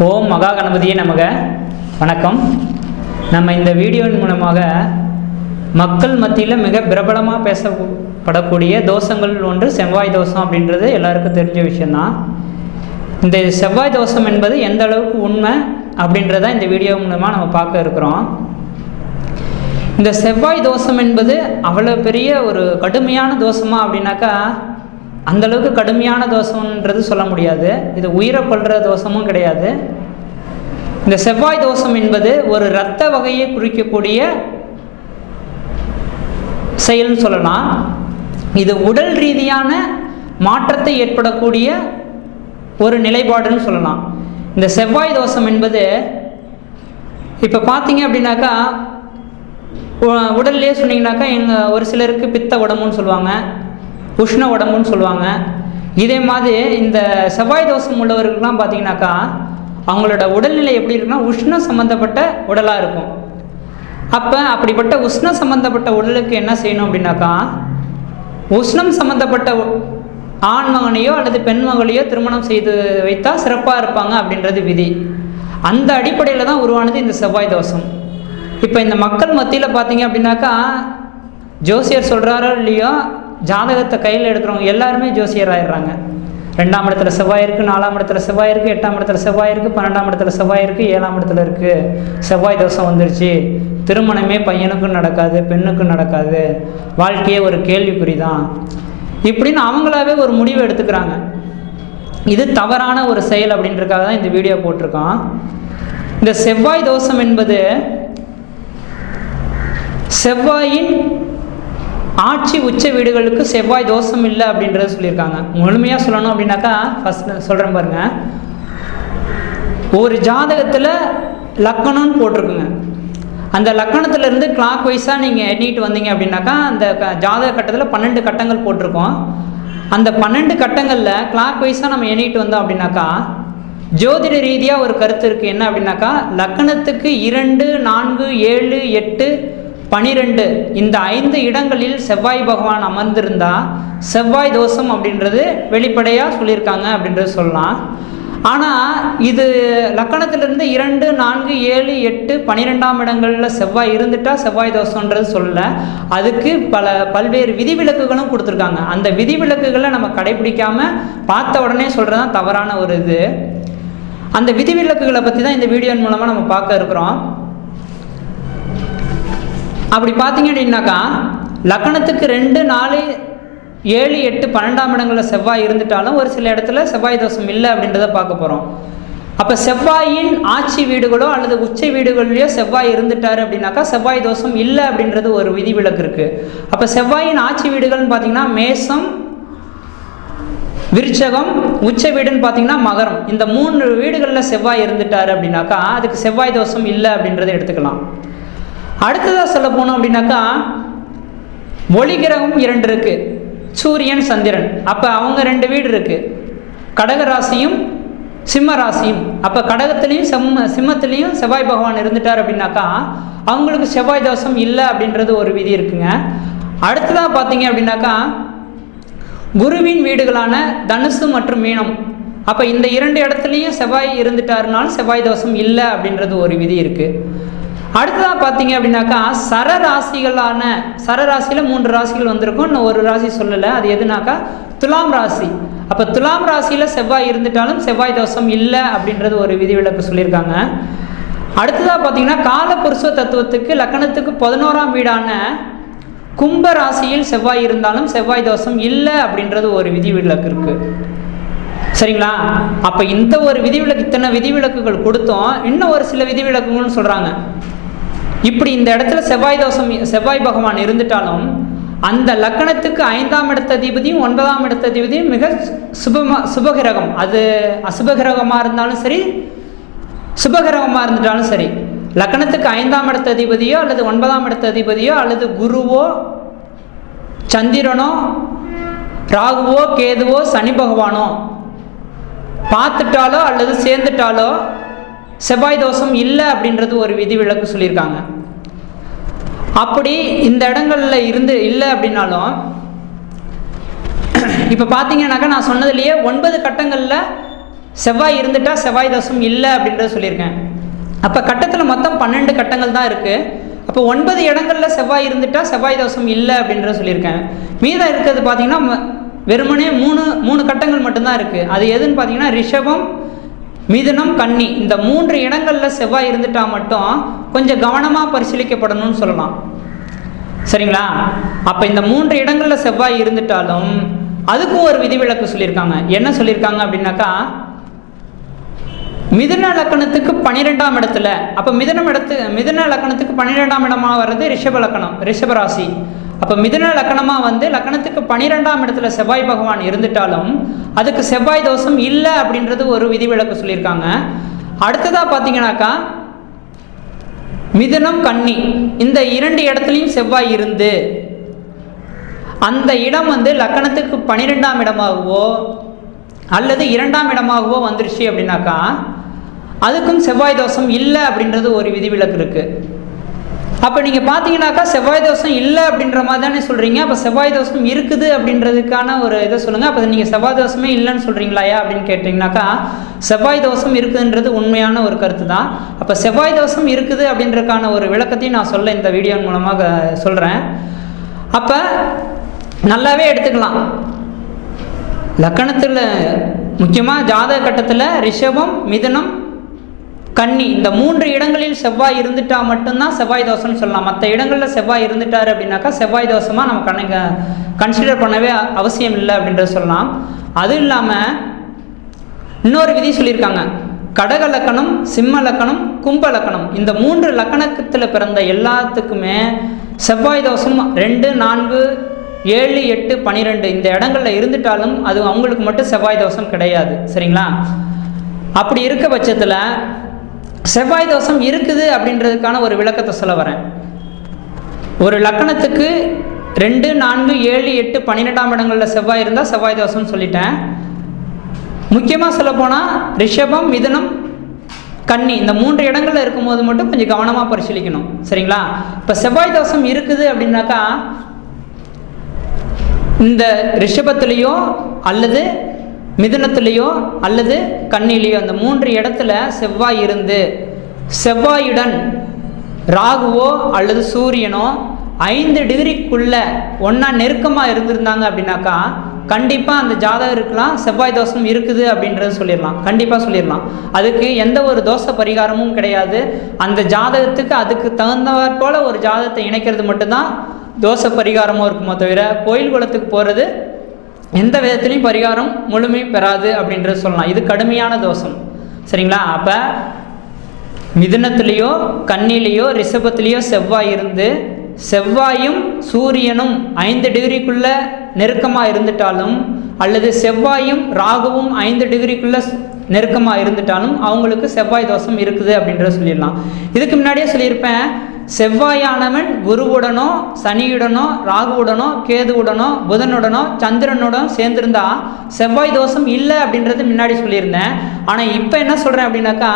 ஓம் மகா கணபதியே நமக. வணக்கம். நம்ம இந்த வீடியோவின் மூலமாக மக்கள் மத்தியில் மிக பிரபலமாக பேசப்படக்கூடிய தோஷங்கள் ஒன்று செவ்வாய் தோஷம் அப்படின்றது எல்லாருக்கும் தெரிஞ்ச விஷயந்தான் இந்த செவ்வாய் தோஷம் என்பது எந்த அளவுக்கு உண்மை அப்படின்றத இந்த வீடியோ மூலமாக நம்ம பார்க்க இருக்கிறோம். இந்த செவ்வாய் தோஷம் என்பது அவ்வளோ பெரிய ஒரு கடுமையான தோஷமா அப்படின்னாக்கா அந்தளவுக்கு கடுமையான தோஷம்ன்றது சொல்ல முடியாது. இது உயிரை கொள்கிற தோஷமும் கிடையாது. இந்த செவ்வாய் தோஷம் என்பது ஒரு இரத்த வகையை குறிக்கக்கூடிய செயல்னு சொல்லலாம். இது உடல் ரீதியான மாற்றத்தை ஏற்படக்கூடிய ஒரு நிலைப்பாடுன்னு சொல்லலாம். இந்த செவ்வாய் தோஷம் என்பது இப்போ பார்த்தீங்க அப்படின்னாக்கா உ- உடல்லையே சொன்னீங்கன்னாக்கா எங்கள் ஒரு சிலருக்கு பித்த உடம்புன்னு சொல்லுவாங்க. உஷ்ண உடம்புன்னு சொல்லுவாங்க. இதே மாதிரி இந்த செவ்வாய் தோஷம் உள்ளவர்களுக்கெல்லாம் பார்த்தீங்கன்னாக்கா அவங்களோட உடல்நிலை எப்படி இருக்குன்னா உஷ்ண சம்மந்தப்பட்ட உடலாக இருக்கும். அப்போ அப்படிப்பட்ட உஷ்ண சம்மந்தப்பட்ட உடலுக்கு என்ன செய்யணும் அப்படின்னாக்கா உஷ்ணம் சம்மந்தப்பட்ட ஆண் மகனையோ அல்லது பெண் மகளையோ திருமணம் செய்து வைத்தால் சிறப்பாக இருப்பாங்க அப்படின்றது விதி. அந்த அடிப்படையில் தான் உருவானது இந்த செவ்வாய் தோஷம். இப்போ இந்த மக்கள் மத்தியில் பார்த்தீங்க அப்படின்னாக்கா ஜோசியர் சொல்கிறாரோ இல்லையோ ஜாதகத்தை கையில் எடுக்கிறவங்க எல்லாருமே ஜோசியர் ஆயிடுறாங்க. ரெண்டாம் இடத்துல செவ்வாய் இருக்குது நாலாம் இடத்துல செவ்வாய் இருக்குது எட்டாம் இடத்துல செவ்வாய் இருக்குது பன்னெண்டாம் இடத்துல செவ்வாய் இருக்குது ஏழாம் இடத்துல இருக்குது செவ்வாய் தோஷம் வந்துருச்சு. திருமணமே பையனுக்கும் நடக்காது பெண்ணுக்கும் நடக்காது. வாழ்க்கையே ஒரு கேள்விக்குறி தான் இப்படின்னு அவங்களாவே ஒரு முடிவு எடுத்துக்கிறாங்க. இது தவறான ஒரு செயல் அப்படின்றதுக்காக தான் இந்த வீடியோ போட்டிருக்கோம். இந்த செவ்வாய் தோஷம் என்பது செவ்வாயின் ஆட்சி உச்ச வீடுகளுக்கு செவ்வாய் தோஷம் இல்லை அப்படின்றத சொல்லியிருக்காங்க. முழுமையாக சொல்லணும் அப்படின்னாக்கா ஃபஸ்ட் சொல்கிறேன் பாருங்க. ஒரு ஜாதகத்தில் லக்கணம்னு போட்டிருக்குங்க. அந்த லக்கணத்திலேருந்து கிளாக் வைஸாக நீங்கள் எண்ணிட்டு வந்தீங்க அப்படின்னாக்கா அந்த க- ஜாதக கட்டத்தில் பன்னெண்டு கட்டங்கள் போட்டிருக்கோம். அந்த பன்னெண்டு கட்டங்களில் கிளாக் வைஸாக நம்ம எண்ணிட்டு வந்தோம் அப்படின்னாக்கா ஜோதிட ரீதியாக ஒரு கருத்து இருக்குது என்ன அப்படின்னாக்கா லக்கணத்துக்கு இரண்டு நான்கு ஏழு எட்டு பனிரெண்டு. இந்த ஐந்து இடங்களில் செவ்வாய் பகவான் அமர்ந்திருந்தா செவ்வாய் தோஷம் அப்படின்றது வெளிப்படையாக சொல்லியிருக்காங்க அப்படின்றது சொல்லலாம். ஆனால் இது லக்கணத்திலிருந்து இரண்டு நான்கு ஏழு எட்டு பன்னிரெண்டாம் இடங்களில் செவ்வாய் இருந்துட்டா செவ்வாய் தோஷன்றது சொல்லலை. அதுக்கு பல பல்வேறு விதிவிலக்குகளும் கொடுத்துருக்காங்க. அந்த விதிவிலக்குகளை நம்ம கடைபிடிக்காம பார்த்த உடனே சொல்கிறது தான் தவறான ஒரு இது. அந்த விதிவிலக்குகளை பற்றி தான் இந்த வீடியோன் மூலமாக நம்ம பார்க்க இருக்கிறோம். அப்படி பார்த்தீங்க அப்படின்னாக்கா லக்கணத்துக்கு ரெண்டு நாலு ஏழு எட்டு பன்னெண்டாம் இடங்களில் செவ்வாய் இருந்துட்டாலும் ஒரு சில இடத்துல செவ்வாய் தோஷம் இல்லை அப்படின்றத பார்க்க போகிறோம் அப்போ செவ்வாயின் ஆட்சி வீடுகளோ அல்லது உச்ச வீடுகளிலேயோ செவ்வாய் இருந்துட்டாரு அப்படின்னாக்கா செவ்வாய் தோஷம் இல்லை அப்படின்றது ஒரு விதிவிலக்கு இருக்குது அப்போ செவ்வாயின் ஆட்சி வீடுகள்னு பார்த்தீங்கன்னா மேசம் விருச்சகம் உச்ச வீடுன்னு பார்த்தீங்கன்னா மகரம். இந்த மூன்று வீடுகளில் செவ்வாய் இருந்துட்டாரு அப்படின்னாக்கா அதுக்கு செவ்வாய் தோஷம் இல்லை அப்படின்றத எடுத்துக்கலாம். அடுத்ததாக சொல்ல போனோம் அப்படின்னாக்கா ஒளி கிரகம் இரண்டு இருக்கு. சூரியன் சந்திரன். அப்போ அவங்க ரெண்டு வீடு இருக்கு. கடக ராசியும் சிம்ம ராசியும். அப்போ கடகத்துலேயும் செம்ம சிம்மத்துலேயும் செவ்வாய் பகவான் இருந்துட்டார் அப்படின்னாக்கா அவங்களுக்கு செவ்வாய் தோஷம் இல்லை அப்படின்றது ஒரு விதி இருக்குங்க. அடுத்ததாக பார்த்தீங்க அப்படின்னாக்கா குருவின் வீடுகளான தனுசு மற்றும் மீனம். அப்போ இந்த இரண்டு இடத்துலையும் செவ்வாய் இருந்துட்டாருனாலும் செவ்வாய் தோஷம் இல்லை அப்படின்றது ஒரு விதி இருக்குது அடுத்ததாக பார்த்தீங்க அப்படின்னாக்கா சரராசிகளான சரராசியில் மூன்று ராசிகள் வந்திருக்கும். இன்னும் ஒரு ராசி சொல்லலை. அது எதுனாக்கா துலாம் ராசி. அப்போ துலாம் ராசியில் செவ்வாய் இருந்துட்டாலும் செவ்வாய் தோஷம் இல்லை அப்படின்றது ஒரு விதிவிலக்கு சொல்லியிருக்காங்க. அடுத்ததாக பார்த்தீங்கன்னா காலபுருஷ தத்துவத்துக்கு லக்கணத்துக்கு பதினோராம் வீடான கும்ப ராசியில் செவ்வாய் இருந்தாலும் செவ்வாய் தோஷம் இல்லை அப்படின்றது ஒரு விதிவிலக்கு இருக்குது சரிங்களா? அப்போ இந்த ஒரு விதிவிலக்கு இத்தனை விதிவிலக்குகள் கொடுத்தோம். இன்னும் ஒரு சில விதிவிலக்குகள்னு சொல்கிறாங்க இப்படி இந்த இடத்துல செவ்வாய் தோஷம் செவ்வாய் பகவான் இருந்துட்டாலும் அந்த லக்கணத்துக்கு ஐந்தாம் இடத்த அதிபதியும் ஒன்பதாம் இடத்த அதிபதியும் மிக சுபமா சுபகிரகம். அது அசுபகிரகமாக இருந்தாலும் சரி சுபகிரகமாக இருந்துட்டாலும் சரி லக்கணத்துக்கு ஐந்தாம் இடத்த அதிபதியோ அல்லது ஒன்பதாம் இடத்த அதிபதியோ அல்லது குருவோ சந்திரனோ ராகுவோ கேதுவோ சனி பகவானோ பார்த்துட்டாலோ அல்லது சேர்ந்துட்டாலோ செவ்வாய் தோஷம் இல்லை அப்படின்றது ஒரு விதிவிலக்கு சொல்லியிருக்காங்க. அப்படி இந்த இடங்கள்ல இருந்து இல்லை அப்படின்னாலும் இப்போ பார்த்தீங்கன்னாக்கா நான் சொன்னதுலேயே ஒன்பது கட்டங்களில் செவ்வாய் இருந்துட்டா செவ்வாய் தோஷம் இல்லை அப்படின்றத சொல்லியிருக்கேன். அப்போ கட்டத்தில் மொத்தம் பன்னெண்டு கட்டங்கள் தான் இருக்குது அப்போ ஒன்பது இடங்களில் செவ்வாய் இருந்துட்டா செவ்வாய் தோஷம் இல்லை அப்படின்றத சொல்லியிருக்கேன். மீதம் இருக்கிறது பார்த்தீங்கன்னா ம- வெறுமனே மூணு மூணு கட்டங்கள் மட்டும்தான் இருக்குது அது எதுன்னு பார்த்தீங்கன்னா ரிஷபம் மிதுனம் கன்னி. இந்த மூன்று இடங்களில் செவ்வாய் இருந்துட்டா மட்டும் கொஞ்சம் கவனமாக பரிசீலிக்கப்படணும்னு சொல்லலாம். சரிங்களா? அப்போ இந்த மூன்று இடங்களில் செவ்வாய் இருந்துட்டாலும் அதுக்கும் ஒரு விதிவிலக்கு சொல்லியிருக்காங்க. என்ன சொல்லியிருக்காங்க அப்படின்னாக்கா மிதுன லக்கணத்துக்கு பன்னிரெண்டாம் இடத்துல அப்போ மிதுனம் இடத்து மிதுன லக்கணத்துக்கு பன்னிரெண்டாம் இடமா வர்றது ரிஷப லக்கணம் ரிஷபராசி அப்போ மிதுன லக்கணமா வந்து லக்கணத்துக்கு பன்னிரெண்டாம் இடத்துல செவ்வாய் பகவான் இருந்துட்டாலும் அதுக்கு செவ்வாய் தோஷம் இல்லை அப்படின்றது ஒரு விதிவிலக்கு சொல்லியிருக்காங்க. அடுத்ததாக பார்த்தீங்கன்னாக்கா மிதுனம் கன்னி. இந்த இரண்டு இடத்துலையும் செவ்வாய் இருந்து அந்த இடம் வந்து லக்கணத்துக்கு பன்னிரெண்டாம் இடமாகவோ அல்லது இரண்டாம் இடமாகவோ வந்துருச்சு அப்படின்னாக்கா அதுக்கும் செவ்வாய் தோஷம் இல்லை அப்படின்றது ஒரு விதிவிலக்கு இருக்குது அப்போ நீங்கள் பார்த்தீங்கன்னாக்கா செவ்வாய் தோஷம் இல்லை அப்படின்ற மாதிரி தானே சொல்கிறீங்க அப்போ செவ்வாய் தோஷம் இருக்குது அப்படின்றதுக்கான ஒரு இதை சொல்லுங்கள் அப்போ நீங்கள் செவ்வாய் தோஷமே இல்லைன்னு சொல்கிறீங்களாயா அப்படின்னு கேட்டிங்கனாக்கா செவ்வாய் தோஷம் இருக்குதுன்றது உண்மையான ஒரு கருத்து தான் அப்போ செவ்வாய் தோஷம் இருக்குது அப்படின்றதுக்கான ஒரு விளக்கத்தையும் நான் சொல்ல இந்த வீடியோ மூலமாக சொல்கிறேன் அப்போ நல்லாவே எடுத்துக்கலாம். லக்கணத்தில் முக்கியமாக ஜாதக கட்டத்தில் ரிஷபம் மிதனம் கன்னி இந்த மூன்று இடங்களில் செவ்வாய் இருந்துட்டா மட்டும்தான் செவ்வாய் தோசம்னு சொல்லலாம். மற்ற இடங்களில் செவ்வாய் இருந்துட்டாரு அப்படின்னாக்கா செவ்வாய் தோசமாக நம்ம கணக்கு கன்சிடர் பண்ணவே அவசியம் இல்லை அப்படின்றத சொல்லலாம். அதுவும் இல்லாமல் இன்னொரு விதி சொல்லியிருக்காங்க. கடக லக்கணம் சிம்ம லக்கணம் கும்ப லக்கணம். இந்த மூன்று லக்கணத்தில் பிறந்த எல்லாத்துக்குமே செவ்வாய் தோஷம் ரெண்டு நான்கு ஏழு எட்டு பனிரெண்டு இந்த இடங்களில் இருந்துட்டாலும் அது அவங்களுக்கு மட்டும் செவ்வாய் தோஷம் கிடையாது. சரிங்களா? அப்படி இருக்க பட்சத்தில் செவ்வாய் தோஷம் இருக்குது அப்படின்றதுக்கான ஒரு விளக்கத்தை சொல்ல வரேன். ஒரு லக்கணத்துக்கு ரெண்டு நான்கு ஏழு எட்டு பன்னிரெண்டாம் இடங்களில் செவ்வாய் இருந்தால் செவ்வாய் தோஷம்னு சொல்லிட்டேன். முக்கியமாக சொல்லப்போனால் ரிஷபம் மிதனம் கன்னி இந்த மூன்று இடங்களில் இருக்கும்போது மட்டும் கொஞ்சம் கவனமாக பரிசீலிக்கணும். சரிங்களா? இப்போ செவ்வாய் தோஷம் இருக்குது அப்படின்னாக்கா இந்த ரிஷபத்துலேயோ அல்லது மிதுனத்திலேயோ அல்லது கண்ணிலேயோ அந்த மூன்று இடத்துல செவ்வாய் இருந்து செவ்வாயுடன் ராகுவோ அல்லது சூரியனோ ஐந்து டிகிரிக்குள்ள ஒன்றா நெருக்கமாக இருந்திருந்தாங்க அப்படின்னாக்கா கண்டிப்பாக அந்த ஜாதகருக்கெல்லாம் செவ்வாய் தோஷம் இருக்குது அப்படின்றது சொல்லிடலாம். கண்டிப்பாக சொல்லிடலாம். அதுக்கு எந்த ஒரு தோஷ பரிகாரமும் கிடையாது. அந்த ஜாதகத்துக்கு அதுக்கு தகுந்தவர் போல ஒரு ஜாதகத்தை இணைக்கிறது மட்டும்தான் தோஷ பரிகாரமும் இருக்குமோ தவிர கோயில் குளத்துக்கு போகிறது எந்த விதத்துலையும் பரிகாரம் முழுமை பெறாது அப்படின்றது சொல்லலாம். இது கடுமையான தோஷம். சரிங்களா? அப்போ மிதுனத்துலேயோ கண்ணிலேயோ ரிஷபத்துலேயோ செவ்வாய் இருந்து செவ்வாயும் சூரியனும் ஐந்து டிகிரிக்குள்ள நெருக்கமாக இருந்துட்டாலும் அல்லது செவ்வாயும் ராகுவும் ஐந்து டிகிரிக்குள்ள நெருக்கமாக இருந்துட்டாலும் அவங்களுக்கு செவ்வாய் தோஷம் இருக்குது அப்படின்றத சொல்லிடலாம். இதுக்கு முன்னாடியே சொல்லியிருப்பேன் செவ்வாயானவன் குருவுடனோ சனியுடனோ ராகுவுடனோ கேதுவுடனோ புதனுடனோ சந்திரனுடனோ சேர்ந்திருந்தா செவ்வாய் தோஷம் இல்லை அப்படின்றது முன்னாடி சொல்லியிருந்தேன். ஆனால் இப்போ என்ன சொல்கிறேன் அப்படின்னாக்கா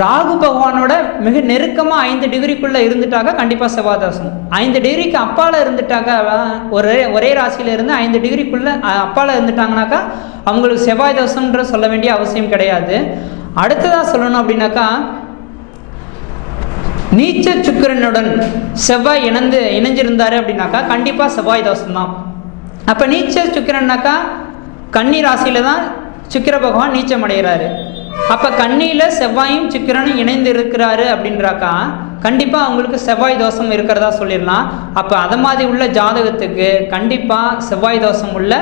ராகு பகவானோட மிக நெருக்கமாக ஐந்து டிகிரிக்குள்ளே இருந்துட்டாக்கா கண்டிப்பாக செவ்வாய் தோஷம். ஐந்து டிகிரிக்கு அப்பால் இருந்துட்டாக்கா ஒரே ஒரே ராசியில இருந்து ஐந்து டிகிரிக்குள்ளே அப்பால் இருந்துட்டாங்கனாக்கா அவங்களுக்கு செவ்வாய் தோஷம்ன்ற சொல்ல வேண்டிய அவசியம் கிடையாது. அடுத்ததாக சொல்லணும் அப்படின்னாக்கா நீச்ச சுக்கிரனுடன் செவ்வாய் இணைந்து இணைஞ்சிருந்தாரு அப்படின்னாக்கா கண்டிப்பாக செவ்வாய் தோஷம் தான். அப்போ நீச்ச சுக்கிரன்னாக்கா கன்னி ராசியில தான் சுக்கிர பகவான் நீச்சம் அடைகிறாரு அப்போ கண்ணியில் செவ்வாயும் சுக்கிரனும் இணைந்து இருக்கிறாரு அப்படின்றாக்கா கண்டிப்பாக அவங்களுக்கு செவ்வாய் தோஷம் இருக்கிறதா சொல்லிடலாம். அப்போ அதை மாதிரி உள்ள ஜாதகத்துக்கு கண்டிப்பாக செவ்வாய் தோஷம் உள்ள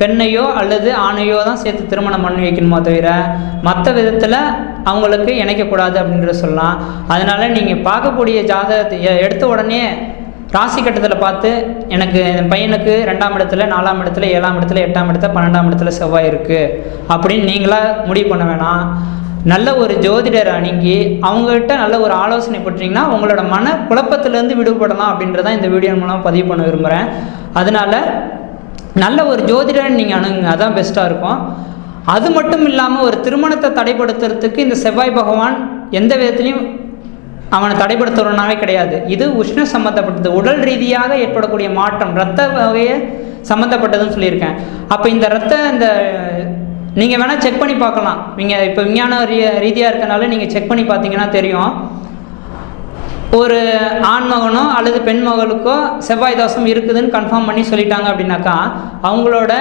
பெண்ணையோ அல்லது ஆணையோ தான் சேர்த்து திருமணம் பண்ணி வைக்கணுமா தவிர மற்ற விதத்தில் அவங்களுக்கு இணைக்கக்கூடாது அப்படின்றத சொல்லலாம். அதனால் நீங்கள் பார்க்கக்கூடிய ஜாதகத்தை எடுத்த உடனே ராசி கட்டத்தில் பார்த்து எனக்கு என் பையனுக்கு ரெண்டாம் இடத்துல நாலாம் இடத்துல ஏழாம் இடத்துல எட்டாம் இடத்துல பன்னெண்டாம் இடத்துல செவ்வாய் இருக்குது அப்படின்னு நீங்களாக முடிவு பண்ண வேணாம். நல்ல ஒரு ஜோதிடர் அணுகி அவங்ககிட்ட நல்ல ஒரு ஆலோசனை பெற்றீங்கன்னா உங்களோட மன குழப்பத்திலேருந்து விடுபடலாம் அப்படின்றதான் இந்த வீடியோ மூலம் பதிவு பண்ண விரும்புகிறேன் அதனால் நல்ல ஒரு ஜோதிடரை நீங்கள் அணுங்க அதான் பெஸ்ட்டாக இருக்கும். அது மட்டும் இல்லாமல் ஒரு திருமணத்தை தடைப்படுத்துறதுக்கு இந்த செவ்வாய் பகவான் எந்த விதத்துலையும் அவனை தடைப்படுத்துறனாவே கிடையாது. இது உஷ்ண சம்மந்தப்பட்டது உடல் ரீதியாக ஏற்படக்கூடிய மாற்றம் ரத்த வகையை சம்மந்தப்பட்டதுன்னு சொல்லியிருக்கேன். அப்போ இந்த ரத்த இந்த நீங்கள் வேணால் செக் பண்ணி பார்க்கலாம். நீங்கள் இப்போ விஞ்ஞான ரீ ரீதியாக இருக்கனால நீங்கள் செக் பண்ணி பார்த்தீங்கன்னா தெரியும். ஒரு ஆண் மகனோ அல்லது பெண் மகளுக்கோ செவ்வாய் தோஷம் இருக்குதுன்னு கன்ஃபார்ம் பண்ணி சொல்லிட்டாங்க அப்படின்னாக்கா அவங்களோட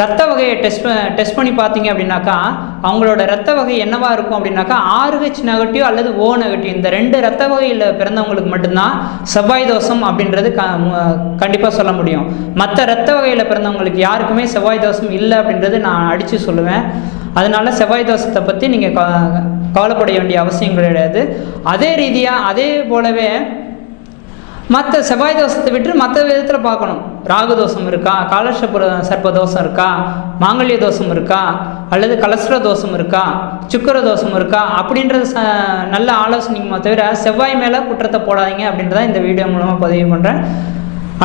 ரத்த வகையை டெஸ்ட் டெஸ்ட் பண்ணி பார்த்தீங்க அப்படின்னாக்கா அவங்களோட ரத்த வகை என்னவா இருக்கும் அப்படின்னாக்கா ஆர்ஹெச் நெகட்டிவ் அல்லது ஓ நெகட்டிவ் இந்த ரெண்டு ரத்த வகையில் பிறந்தவங்களுக்கு மட்டும்தான் செவ்வாய் தோஷம் அப்படின்றது க கண்டிப்பாக சொல்ல முடியும். மற்ற ரத்த வகையில் பிறந்தவங்களுக்கு யாருக்குமே செவ்வாய் தோஷம் இல்லை அப்படின்றது நான் அடித்து சொல்லுவேன். அதனால செவ்வாய் தோஷத்தை பற்றி நீங்கள் கவலைப்பட வேண்டிய அவசியம் கிடையாது. அதே ரீதியாக அதே போலவே மற்ற செவ்வாய் தோஷத்தை விட்டு மற்ற விதத்தில் பார்க்கணும். ராகு தோஷம் இருக்கா? காலஷபுர சர்ப்ப தோஷம் இருக்கா? மாங்கல்ய தோஷம் இருக்கா? அல்லது கலஸ்ட்ர தோஷம் இருக்கா? சுக்கர தோஷம் இருக்கா? அப்படின்றது ச நல்ல ஆலோசனைக்குமா தவிர செவ்வாய் மேலே குற்றத்தை போடாதீங்க அப்படின்றத இந்த வீடியோ மூலமாக பதிவு பண்ணுறேன்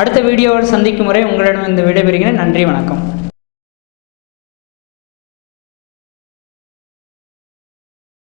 அடுத்த வீடியோவோடு சந்திக்கும் முறை உங்களிடம் இந்த விடைபெறுகிறேன். நன்றி வணக்கம்.